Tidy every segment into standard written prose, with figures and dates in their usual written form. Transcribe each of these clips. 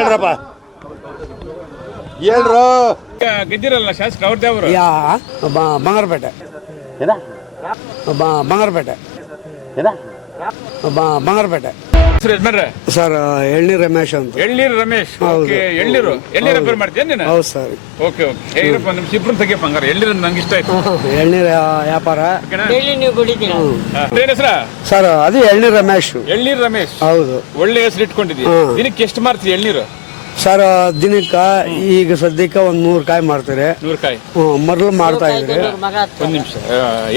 ಹೇಳ್ರಪ್ಪ ಹೇಳ್ರು. ಗೆದ್ದಿರಲ್ಲ ಶಾಸಕ ಅವ್ರದ್ದೇ ಅವರು ಬಂಗಾರಪೇಟೆ ಬಂಗಾರಪೇಟೆ ಬಂಗಾರಪೇಟೆ ಸರ್. ಎಳ್ನೀರು ರಮೇಶ್ ಅಂತ. ಎಳ್ನೀರು ರಮೇಶ್. ಎಳ್ನೀರು ರಿಪೇರ್ ಮಾಡ್ತೀಯ ನೀನು? ಹೌದು ಸರ್. Okay okay. ಹೇಗಿರಪ್ಪ ನಿಮ್ ಚಿಬ್ರು ತೆಗಿಯಪ್ಪ ಹಂಗಾರೆ. ಎಳ್ನೀರು ನಂಗೆ ಇಷ್ಟ ಆಯ್ತು. ಎಳ್ನೀರು ವ್ಯಾಪಾರ ಏನ್ ಹೆಸರ ಸರ್? ಅದು ಎಳ್ನೀರು ರಮೇಶ್. ಎಳ್ನೀರು ರಮೇಶ್. ಹೌದು. ಒಳ್ಳೆ ಹೆಸರು ಇಟ್ಕೊಂಡಿದ್ದೀವಿ. ದಿನಕ್ಕೆ ಎಷ್ಟು ಮಾರ್ತೀವಿ ಎಳ್ನೀರು? ಸರ್ ದಿನಕ್ಕ ಈಗ ಸದ್ಯಕ್ಕೆ ಒಂದ್ 100 ಕಾಯಿ ಮಾಡ್ತೀರಿ. 100 ಕಾಯಿ ಮೊದಲು ಮಾಡ್ತಾ ಇದ್ರಿ. ಒಂದ್ ನಿಮಿಷ.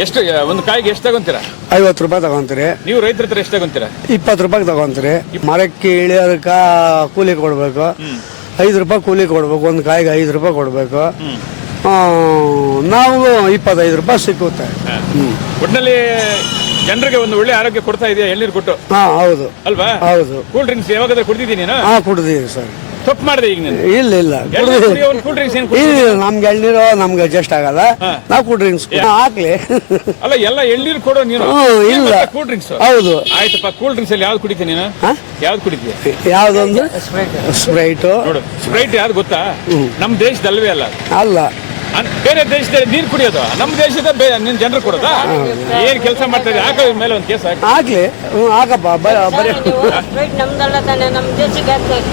ಎಷ್ಟು ಒಂದು ಕಾಯಿಗೆ ಎಷ್ಟು ತಗೊಂತೀರಾ? 50 ರೂಪಾಯಿ ತಗೊಂತೀರಿ. ನೀವು ರೈತರ ಹತ್ರ ಎಷ್ಟು ತಗೊಂತೀರಾ? 20 ರೂಪಾಯಿ ತಗೊಂತೀರಿ. ಮರಕ್ಕೆ ಇಳಿಯೋದಕ್ಕ ಕೂಲಿ ಕೊಡ್ಬೇಕು. 5 ರೂಪಾಯಿ ಕೂಲಿ ಕೊಡ್ಬೇಕು. ಒಂದು ಕಾಯಿಗೆ 5 ರೂಪಾಯಿ ಕೊಡ್ಬೇಕು. ನಾವು 25 ರೂಪಾಯಿ ಸಿಕ್ಕುತ್ತೆ. ಒಟ್ಟಿನಲ್ಲಿ ಜನರಿಗೆ ಒಂದು ಒಳ್ಳೆ ಆರೋಗ್ಯ ಕೊಡ್ತಾ ಇದೆಯಾ ಎಳ್ನೀರು ಕೊಟ್ಟು? ಹೌದು ಅಲ್ವಾ? ಹೌದು. ಕೂಲ್ ಡ್ರಿಂಕ್ಸ್ ಯಾವಾಗಾದ್ರೂ ಕುಡ್ದಿದ್ದೀನಿ? ಕುಡ್ದೀವಿ ಸರ್. ತಪ್ಪು ಮಾಡಿದೆ ಈಗ ನೀನು? ಇಲ್ಲ ಕೂಲ್ ಡ್ರಿಂಕ್ಸ್ ಏನು? ನಮ್ಗೆ ಎಳ್ನೀರು ನಮ್ಗೆ ಅಡ್ಜಸ್ಟ್ ಆಗಲ್ಲ. ನಾವು ಕೂಲ್ ಡ್ರಿಂಕ್ಸ್ ಹಾಕ್ಲಿ. ಅಲ್ಲ ಎಲ್ಲ ಎಳ್ನೀರು ಕೊಡೋ ನೀನು? ಇಲ್ಲ ಕೂಲ್ ಡ್ರಿಂಕ್ಸ್. ಹೌದು. ಆಯ್ತಪ್ಪ. ಕೂಲ್ ಡ್ರಿಂಕ್ಸ್ ಅಲ್ಲಿ ಯಾವ್ದು ಕುಡಿತೀನಿ ನೀನು? ಯಾವ್ದು ಕುಡಿತೀಯ? ಯಾವ್ದೊಂದು ಸ್ಪ್ರೈಟ್. ನೋಡು, ಸ್ಪ್ರೈಟ್ ಯಾವ್ದು ಗೊತ್ತಾ? ನಮ್ಮ ದೇಶದಲ್ವೇ ಅಲ್ಲ. ಅಲ್ಲ, ಬೇರೆ ದೇಶದಲ್ಲಿ ನೀರು ಕುಡಿಯೋದು. ನಮ್ಮ ದೇಶದ ನಿನ್ ಜನರು ಕೊಡೋದಾ? ಏನ್ ಕೆಲಸ ಮಾಡ್ತಾ ಇದೆ? ಹಾಕ ಮೇಲೆ ಒಂದು ಕೇಸ್ ಹಾಕ್ಲಿ. ಹಾಕಪ್ಪ.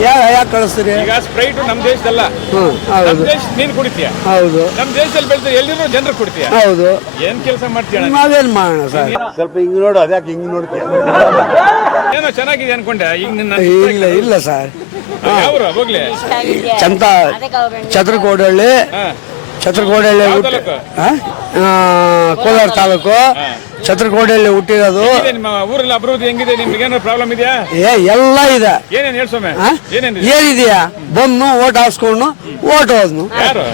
ಯಾಕೆ ಕಳಿಸ್ತೀರಿ? ಈಗ ಸ್ಪ್ರೈಟ್ ನಮ್ಮ ದೇಶದಲ್ಲ. ನಮ್ಮ ದೇಶ ನೀನು ಕುಡಿತೀಯ. ಹೌದು. ನಮ್ಮ ದೇಶದಲ್ಲಿ ಬೆಳೆದ ಎಲ್ಲಿರೋ ಜನರು ಕುಡಿತೀಯ. ಹೌದು. ಏನ್ ಕೆಲಸ ಮಾಡ್ತೀಯ? ನಾವೇನ್ ಮಾಡೋಣ ಸರ್? ಸ್ವಲ್ಪ ಹಿಂಗ್ ನೋಡು. ಅದ್ಯಾಕೆ ಹಿಂಗ್ ನೋಡ್ತೀಯ? ಏನೋ ಚೆನ್ನಾಗಿದೆ ಅನ್ಕೊಂಡೆ. ಈಗ ನಿನ್ನ ಇಲ್ಲ ಸರ್. ಯಾವ್ರು ಹೋಗ್ಲಿ? ಛತ್ರಕೋಡಹಳ್ಳಿ. ಛತ್ರಕೋಡಹಳ್ಳಿ ಕೋಲಾರ ತಾಲೂಕು. ಛತ್ರಕೋಡಹಳ್ಳಿ ಹುಟ್ಟಿರೋದು. ನಿಮ್ಮ ಊರಲ್ಲಿ ಅಭಿವೃದ್ಧಿ ಹೆಂಗಿದೆ? ನಿಮ್ಗೆ ಏನೋ ಪ್ರಾಬ್ಲಮ್ ಇದೆಯಾ? ಎಲ್ಲ ಇದೆ. ಏನೇನು ಹೇಳ್ಸೋಮೆ? ಏನಿದೆಯಾ? ಬಂದು ಓಟ್ ಹಾಕ್ಸ್ಕೊಂಡು ಓಟ್ ಹೋದ್ನು. ಯಾರು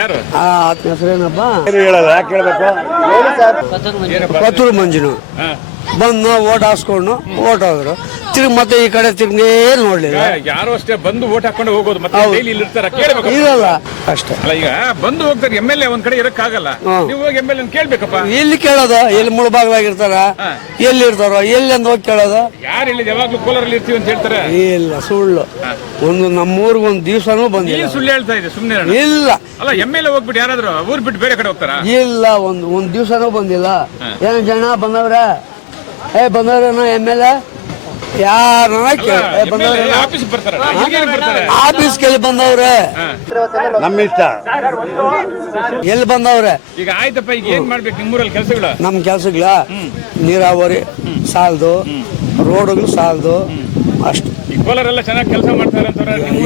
ಯಾರು? ಆತನ ಹೆಸರೇನಪ್ಪ? ಹೇಳಲ್ಲ. ಯಾಕೆ ಹೇಳ್ಬೇಕು? ಕೊತ್ತೂರು ಮಂಜುನು. ಬಂದು ಓಟ್ ಹಾಕ್ಸ್ಕೊಂಡು ಓಟ್ ಹೋದ್ರು. ತಿರ್ಗಿ ಮತ್ತೆ ಈ ಕಡೆ ತಿರ್ಗಿ ನೋಡ್ಲಿಲ್ಲ. ಯಾರು ಅಷ್ಟೇ ಬಂದು ಓಟ್ ಹಾಕೊಂಡು ಹೋಗೋದು. ಮತ್ತೆ ಡೈಲಿ ಇಲ್ಲಿ ಇರ್ತಾರ? ಕೇಳ್ಬೇಕು. ಇರಲ್ಲ ಅಷ್ಟೇ. ಅಲ್ಲ, ಈಗ ಬಂದು ಹೋಗ್ತಾರೆ. ಎಮ್.ಎಲ್.ಎ ಒಂದ್ ಕಡೆ ಇರಕ್ಕಾಗಲ್ಲ. ನೀವು ಹೋಗಿ ಎಮ್.ಎಲ್.ಎ ಕೇಳ್ಬೇಕಪ್ಪ. ಎಲ್ಲಿ ಕೇಳೋದು? ಎಲ್ಲಿ ಮುಳಬಾಗ್ಲಾಗಿರ್ತಾರ? ಎಲ್ಲಿ ಇರ್ತಾರೋ? ಎಲ್ಲಿ ಅಂತ ಹೋಗಿ ಕೇಳೋದು? ಯಾರು ಹೇಳಿದ್? ಯಾವಾಗ್ಲೂ ಕೋಲಾರಲ್ಲಿ ಇರ್ತೀವಿ ಅಂತ ಹೇಳ್ತಾರೆ. ಇಲ್ಲ, ಸುಳ್ಳು. ಒಂದು ನಮ್ಮೂರ್ಗೆ ಒಂದ್ ದಿವ್ಸನೂ ಬಂದಿಲ್ಲ. ಸುಳ್ಳು ಹೇಳ್ತಾ ಇದೆ. ಸುಮ್ನೆ ಇಲ್ಲ. ಅಲ್ಲ, ಎಮ್.ಎಲ್.ಎ ಹೋಗ್ಬಿಟ್ಟು ಯಾರಾದ್ರೂ ಊರ್ ಬಿಟ್ಟು ಬೇರೆ ಕಡೆ ಹೋಗ್ತಾರ? ಇಲ್ಲ, ಒಂದ್ ದಿವ್ಸನೂ ಬಂದಿಲ್ಲ. ಏನ್ ಜನ ಬಂದವ್ರ? ಬಂದವ್ರೇನೋ ಎಮ್.ಎಲ್.ಎ ಯಾರ ಆಫೀಸ್ ಕೆಲ್ಲಿ ಬಂದವ್ರೆ? ನಮ್ಮ ಇಷ್ಟ. ಎಲ್ಲಿ ಬಂದವ್ರೆ? ಈಗ ಆಯ್ತಪ್ಪ. ಈಗ ಏನ್ ಮಾಡ್ಬೇಕು ನಿಮ್ಮೂರಲ್ಲಿ ಕೆಲಸಗಳು? ನಮ್ ಕೆಲ್ಸಗಳ ನೀರಾವರಿ ಸಾಲದು, ರೋಡ್ಗಳು ಸಾಲದು ಅಷ್ಟು. ಈ ಕೋಲಾರೆಲ್ಲ ಚೆನ್ನಾಗಿ ಕೆಲಸ ಮಾಡ್ತಾರೆ ಅಂತ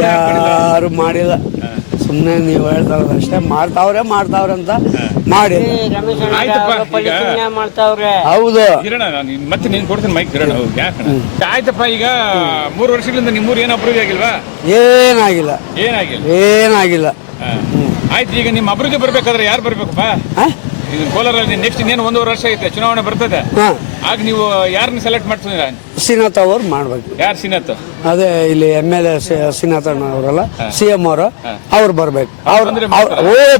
ಯಾರು ಮಾಡಿಲ್ಲ. ಸುಮ್ಮನೆ ನೀವು ಹೇಳ್ತಾರ ಅಷ್ಟೇ. ಮಾಡ್ತಾವ್ರೆ ಅಂತ ಮಾಡಿ. ಹೌದು. ಮತ್ತೆ ನೀನ್ ಕೊಡ್ತೀನಿ ಮೈಕ್ ಕಿರಣ. ಆಯ್ತಪ್ಪ. ಈಗ 3 ವರ್ಷಗಳಿಂದ ನಿಮ್ಮೂರು ಏನು ಅಭಿವೃದ್ಧಿ ಆಗಿಲ್ವಾ? ಏನಾಗಿಲ್ಲ. ಆಯ್ತು. ಈಗ ನಿಮ್ಮ ಅಭಿವೃದ್ಧಿ ಬರ್ಬೇಕಾದ್ರೆ ಯಾರು ಬರ್ಬೇಕಪ್ಪ? ಇದು ಕೋಲಾರಲ್ಲಿ ನೆಕ್ಸ್ಟ್ ಇನ್ನೇನು 1.5 ವರ್ಷ ಐತೆ, ಚುನಾವಣೆ ಬರ್ತದೆ. ಆಗ ನೀವು ಯಾರನ್ನ ಸೆಲೆಕ್ಟ್ ಮಾಡ್ತೀರಾ? ಶ್ರೀನಾಥ್ ಅವ್ರು ಮಾಡ್ಬೇಕು. ಯಾರು ಶ್ರೀನಾಥ್? ಅದೇ ಇಲ್ಲಿ ಎಮ್.ಎಲ್.ಎ ಶ್ರೀನಾಥ್ ಅವರಲ್ಲ, CM ಅವ್ರು ಬರ್ಬೇಕು.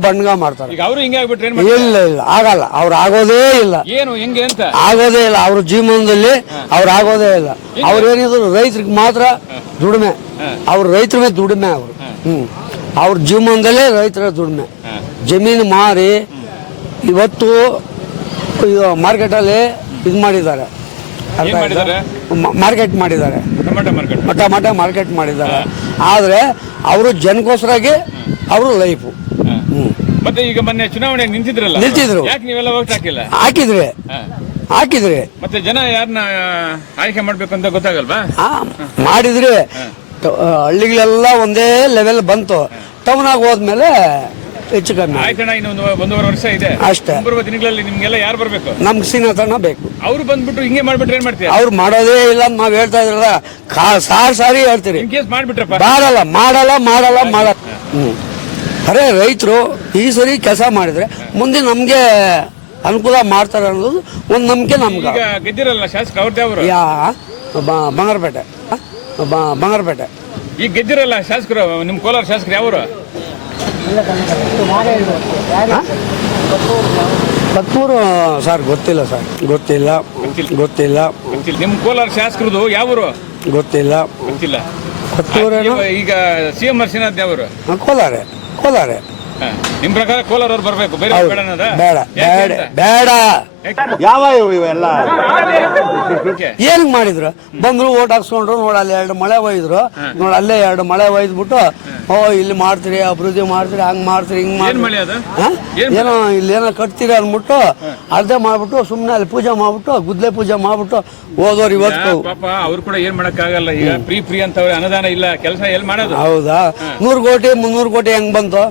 ಬಣ್ಗ ಮಾಡ್ತಾರೆ. ಈಗ ಅವರು ಹಿಂಗೆ ಆಗ್ಬಿಟ್ರೆ ಇಲ್ಲ ಆಗಲ್ಲ. ಅವ್ರು ಆಗೋದೇ ಇಲ್ಲ. ಏನು ಹೆಂಗೆ ಅಂತ ಆಗೋದೇ ಇಲ್ಲ. ಅವ್ರ ಜೀವನದಲ್ಲಿ ಅವ್ರು ಆಗೋದೇ ಇಲ್ಲ. ಅವ್ರೇನಿದ್ರು ರೈತರಿಗೆ ಮಾತ್ರ ದುಡಿಮೆ. ಅವ್ರ ರೈತರ ಮೇಲೆ ದುಡಿಮೆ. ಅವರು ಅವ್ರ ಜೀವನದಲ್ಲೇ ರೈತರ ದುಡಿಮೆ. ಜಮೀನು ಮಾರಿ ಇವತ್ತು ಇದು ಮಾರ್ಕೆಟಲ್ಲಿ ಇದು ಮಾಡಿದ್ದಾರೆ. ಮಾರ್ಕೆಟ್ ಮಾಡಿದ್ದಾರೆ. ಟೊಮಾಟೊ ಮಾರ್ಕೆಟ್ ಮಾಡಿದ್ದಾರೆ. ಆದ್ರೆ ಅವರು ಜನಕ್ಕೋಸ್ಕರಾಗಿ ಅವರು ಲೈಫು. ಮತ್ತೆ ಈಗ ಮೊನ್ನೆ ಚುನಾವಣೆ ನಿಂತಿದ್ರು. ಯಾಕೆ ನೀವೆಲ್ಲ ವೋಟ್ ಹಾಕಿಲ್ಲ? ಹಾಕಿದ್ರಿ. ಮತ್ತೆ ಜನ ಯಾರನ್ನ ಆಯ್ಕೆ ಮಾಡ್ಬೇಕು ಅಂತ ಗೊತ್ತಾಗಲ್ವಾ? ಮಾಡಿದ್ರಿ. ಹಳ್ಳಿಗಳೆಲ್ಲ ಒಂದೇ ಲೆವೆಲ್ ಬಂತು. ಟೌನ್ ಆಗಿ ಹೋದ್ಮೇಲೆ ಹೆಚ್ಚು ಕಮ್ಮಿ. ಆಯ್ತಣ್ಣ. ಇನ್ನೊಂದು 1.5 ವರ್ಷ ಇದೆ ಅಷ್ಟೇ. ಬರುವ ದಿನಗಳಲ್ಲಿ ನಿಮ್ಗೆಲ್ಲ ಯಾರು ಬರ್ಬೇಕು? ನಮ್ಗೆ ಶ್ರೀನಾಥಣ್ಣ ಬೇಕು. ಅವ್ರು ಬಂದ್ಬಿಟ್ಟು ಹಿಂಗೆ ಮಾಡ್ಬಿಟ್ರೆ ಏನ್ ಮಾಡ್ತೀವಿ? ಅವ್ರು ಮಾಡೋದೇ ಇಲ್ಲ ಅಂತ ನಾವ್ ಹೇಳ್ತಾ ಇದ್ರಲ್ಲ. ಸಾರಿ ಹೇಳ್ತೀರಿ. ಇನ್ ಕೇಸ್ ಮಾಡ್ಬಿಟ್ರಪ್ಪ? ಮಾಡಲ್ಲ. ಅರೆ ರೈತರು ಈ ಸರಿ ಕೆಲಸ ಮಾಡಿದ್ರೆ ಮುಂದೆ ನಮ್ಗೆ ಅನುಕೂಲ ಮಾಡ್ತಾರೆ ಅನ್ನೋದು ಒಂದ್ ನಂಬಿಕೆ ನಮ್ಗೆ. ಈಗ ಗೆದ್ದಿರಲ್ಲ ಶಾಸಕ ಅವ್ರದ್ದೇ ಅವರು? ಬಂಗಾರಪೇಟೆ. ಈಗ ಗೆದ್ದಿರಲ್ಲ ಶಾಸಕರು ನಿಮ್ ಕೋಲಾರ ಶಾಸಕರು ಯಾವರು? ಕತ್ತೂರು ಸರ್. ಗೊತ್ತಿಲ್ಲ. ನಿಮ್ ಕೋಲಾರ ಶಾಸಕರದು ಯಾವರು? ಗೊತ್ತಿಲ್ಲ. ಕೊತ್ತೂರೇನು ಈಗ ಸಿಎಂ ಹರ್ಷಿನಾಥ್ ಅವರು ಕೋಲಾರ ಕೋಲಾರ ನಿಮ್ ಪ್ರಕಾರ ಕೋಲಾರ ಅವ್ರು ಬರ್ಬೇಕು, ಬೇರೆ ಬೇಡ ಅನ್ನೋದಾ? ಬೇಡ ಯಾಕೆ ಬೇಡ ಅಂತ? ಬೇಡ ಯಾವ ಇವೆಲ್ಲ ಓಕೆ. ಏನಕ್ಕೆ ಮಾಡಿದ್ರು? ಬಂದ್ರು ಓಟ್ ಹಾಕ್ಸ್ಕೊಂಡ್ರು, ನೋಡಿ ಅಲ್ಲಿ 2 ಮಳೆ ಒಯ್ದ್ರು, ನೋಡಿ ಅಲ್ಲೇ 2 ಮಳೆ ಒಯ್ದ್ಬಿಟ್ಟು ಓ ಇಲ್ಲಿ ಮಾಡ್ತೀರಿ, ಅಭಿವೃದ್ಧಿ ಮಾಡ್ತೀರಿ, ಹಂಗ್ ಮಾಡ್ತೀರಿ, ಹಿಂಗ್ ಏನ್ ಮಾಡ್ತೀರಿ, ಮಳೆ ಅದು? ಏನೋ ಇಲ್ಲೇನೋ ಕಟ್ತೀರಿ ಅಂದ್ಬಿಟ್ಟು ಅರ್ಧೆ ಮಾಡ್ಬಿಟ್ಟು ಸುಮ್ಮನೆ ಅಲ್ಲಿ ಪೂಜೆ ಮಾಡ್ಬಿಟ್ಟು ಗುದ್ಲೆ ಪೂಜೆ ಮಾಡ್ಬಿಟ್ಟು ಹೋದವ್ರು ಇವತ್ತು. ಪಾಪ ಅವ್ರು ಕೂಡ ಏನ್ ಮಾಡಕ್ ಆಗಲ್ಲ. ಈಗ ಫ್ರೀ ಅಂತವ್ರೆ, ಅನುದಾನ ಇಲ್ಲ, ಕೆಲಸ ಎಲ್ಲಿ ಮಾಡೋದು? ಹೌದಾ? 100 ಕೋಟಿ 300 ಕೋಟಿ ಹೆಂಗ್ ಬಂತು?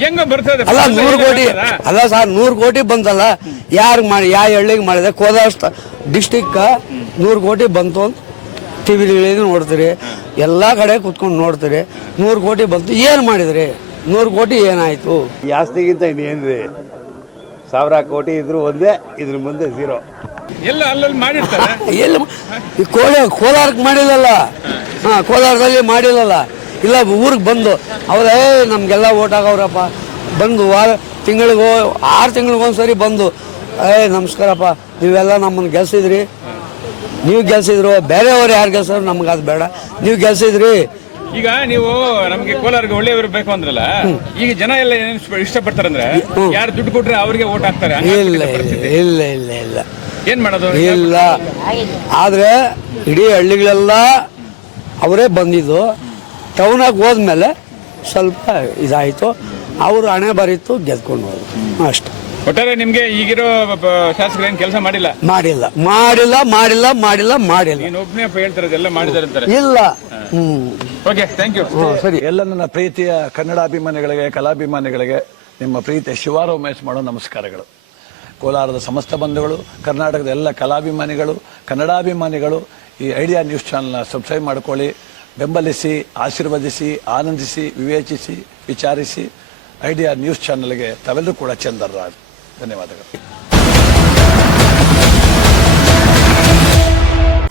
ಹೆಂಗ ಬರ್ತದೆ? ಅಲ್ಲ 100 ಕೋಟಿ ಅಲ್ಲ ಸರ್, 100 ಕೋಟಿ ಬಂತಲ್ಲ, ಯಾರಿಗೆ ಮಾಡಿ, ಯಾವ ಹಳ್ಳಿಗೆ ಮಾಡಿದೆ? ಕೋಲಾರ ಡಿಸ್ಟಿಕ್ 100 ಕೋಟಿ ಬಂತು ಅಂತ ಟಿವಿಲಿ ನೋಡ್ತೀರಿ, ಎಲ್ಲ ಕಡೆ ಕುತ್ಕೊಂಡು ನೋಡ್ತೀರಿ. 100 ಕೋಟಿ ಬಂತು, ಏನು ಮಾಡಿದ್ರಿ? 100 ಕೋಟಿ ಏನಾಯ್ತು? ಈ ಆಸ್ತಿಗಿಂತ ಇನ್ನೇನ್ರಿ? 1000 ಕೋಟಿ ಇದ್ರು ಒಂದೇ, ಇದ್ರ ಮುಂದೆ 0. ಎಲ್ಲ ಅಲ್ಲಲ್ಲಿ ಮಾಡಿರ್ತಾರೆ. ಎಲ್ಲಿ ಈ ಕೋಲಾರಕ್ಕೆ ಮಾಡಿಲ್ಲಲ್ಲ, ಕೋಲಾರದಲ್ಲಿ ಮಾಡಿಲ್ಲಲ್ಲ, ಇಲ್ಲ ಊರಿಗೆ ಬಂದು ಅವರೇ ನಮಗೆಲ್ಲ ಓಟ್ ಆಗವ್ರಪ್ಪ, ಬಂದು ತಿಂಗಳಿಗೋ 6 ತಿಂಗಳಿಗೊಂದ್ಸರಿ ಬಂದು ನಮಸ್ಕಾರಪ್ಪ, ನೀವೆಲ್ಲ ನಮ್ಮನ್ನು ಗೆಲ್ಸಿದ್ರಿ, ನೀವು ಗೆಲ್ಸಿದ್ರು, ಬೇರೆಯವ್ರು ಯಾರು ಗೆಲ್ಸಿದ್ರು ನಮ್ಗೆ ಅದು ಬೇಡ, ನೀವು ಗೆಲ್ಸಿದ್ರಿ. ಈಗ ನೀವು ನಮ್ಗೆ ಕೋಲಾರ್ಗೆ ಒಳ್ಳೆಯವರು ಬೇಕು ಅಂದ್ರಲ್ಲ, ಈಗ ಜನ ಎಲ್ಲ ಏನ್ ಇಷ್ಟಪಡ್ತಾರಂದ್ರೆ ಯಾರು ದುಡ್ಡು ಕೊಟ್ರೆ ಅವ್ರಿಗೆ ಓಟ್ ಹಾಕ್ತಾರೆ. ಇಲ್ಲ ಇಲ್ಲ ಇಲ್ಲ ಇಲ್ಲ ಏನ್ ಮಾಡೋದು? ಇಲ್ಲ, ಆದರೆ ಇಡೀ ಹಳ್ಳಿಗಳೆಲ್ಲ ಅವರೇ ಬಂದಿದ್ದು. ಟೌನಾಗಿ ಹೋದ್ಮೇಲೆ ಸ್ವಲ್ಪ ಇದಾಯಿತು, ಅವರು ಹಣೆ ಬರೀತು, ಗೆದ್ಕೊಂಡು ಹೋದ್ರು ಅಷ್ಟೆ. ಒಟ್ಟಾರೆ ನಿಮ್ಗೆ ಈಗಿರೋ ಶಾಸಕರು ಏನ್ ಕೆಲಸ ಮಾಡಿಲ್ಲ? ಮಾಡಿಲ್ಲ ಮಾಡಿಲ್ಲ ಮಾಡಿಲ್ಲ ಮಾಡಿಲ್ಲ ಮಾಡಿಲ್ಲ. ನೀನು ಒಬ್ಬನೇ ಹೇಳ್ತಾರೆ ಎಲ್ಲ ಮಾಡಿದಾರೆ ಅಂತಾರೆ. ಇಲ್ಲ. Okay, thank you. ಸರಿ. ಎಲ್ಲ ನನ್ನ ಪ್ರೀತಿಯ ಕನ್ನಡಾಭಿಮಾನಿಗಳಿಗೆ, ಕಲಾಭಿಮಾನಿಗಳಿಗೆ ನಿಮ್ಮ ಪ್ರೀತಿಯ ಶಿವಾರ ಉಮೇಶ್ ಮಾಡೋ ನಮಸ್ಕಾರಗಳು. ಕೋಲಾರದ ಸಮಸ್ತ ಬಂಧುಗಳು, ಕರ್ನಾಟಕದ ಎಲ್ಲ ಕಲಾಭಿಮಾನಿಗಳು, ಕನ್ನಡಾಭಿಮಾನಿಗಳು ಈ ಐಡಿಯಾ ನ್ಯೂಸ್ ಚಾನಲ್ನ ಸಬ್ಸ್ಕ್ರೈಬ್ ಮಾಡ್ಕೊಳ್ಳಿ, ಬೆಂಬಲಿಸಿ, ಆಶೀರ್ವದಿಸಿ, ಆನಂದಿಸಿ, ವಿವೇಚಿಸಿ, ವಿಚಾರಿಸಿ. ಐಡಿಯಾ ನ್ಯೂಸ್ ಚಾನಲ್ಗೆ ತಾವೆಲ್ಲರೂ ಕೂಡ ಚಂದರ್ರಾಜ್. ಧನ್ಯವಾದಗಳು.